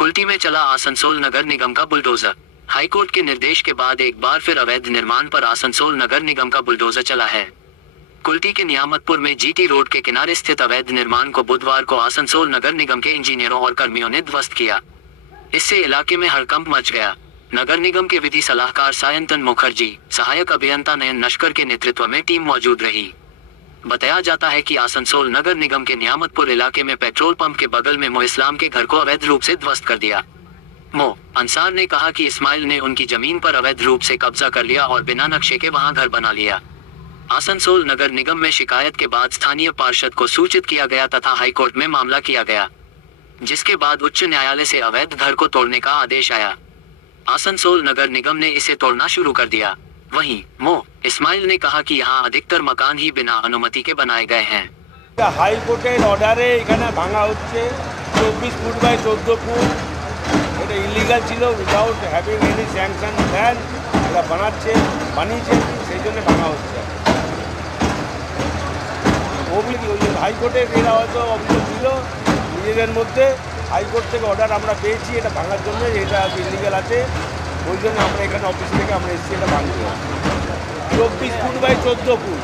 कुल्टी में चला आसनसोल नगर निगम का बुलडोजर। हाईकोर्ट के निर्देश के बाद एक बार फिर अवैध निर्माण पर आसनसोल नगर निगम का बुलडोजर चला है। कुल्टी के नियामतपुर में जीटी रोड के किनारे स्थित अवैध निर्माण को बुधवार को आसनसोल नगर निगम के इंजीनियरों और कर्मियों ने ध्वस्त किया। इससे इलाके में हड़कंप मच गया। नगर निगम के विधि सलाहकार सायंतन मुखर्जी, सहायक अभियंता नयन नस्कर के नेतृत्व में टीम मौजूद रही। बताया जाता है कि आसनसोल नगर निगम के नियामतपुर इलाके में पेट्रोल पंप के बगल में मो इस्लाम के घर को अवैध रूप से ध्वस्त कर दिया। मो अंसार ने कहा कि इस्माइल ने उनकी जमीन पर अवैध रूप से कब्जा कर लिया और बिना नक्शे के वहां घर बना लिया। आसनसोल नगर निगम में शिकायत के बाद स्थानीय पार्षद को सूचित किया गया तथा हाईकोर्ट में मामला किया गया, जिसके बाद उच्च न्यायालय से अवैध घर को तोड़ने का आदेश आया। आसनसोल नगर निगम ने इसे तोड़ना शुरू कर दिया। वहीं मो इस्माइल ने कहा कि यहाँ अधिकतर मकान ही बिना अनुमति के बनाए गए हैं। হাইকোর্টের অর্ডারে এখানে ভাঙা হচ্ছে 24 ফুট বাই 14 ফুট। এটা ইলিগাল ছিল, without having any sanction plan এটা বানিয়েছে, সেই জন্য ভাঙা হচ্ছে। হাইকোর্টের এরা হয়তো অভিযোগ ছিল নিজেদের মধ্যে, হাইকোর্ট থেকে অর্ডার আমরা পেয়েছি এটা ভাঙার জন্য, এটা ইলিগাল আছে, ওই জন্য আমরা এখানে অফিস থেকে আমরা এসেছি এটা ভাঙতে। 24 ফুট বাই 14 ফুট।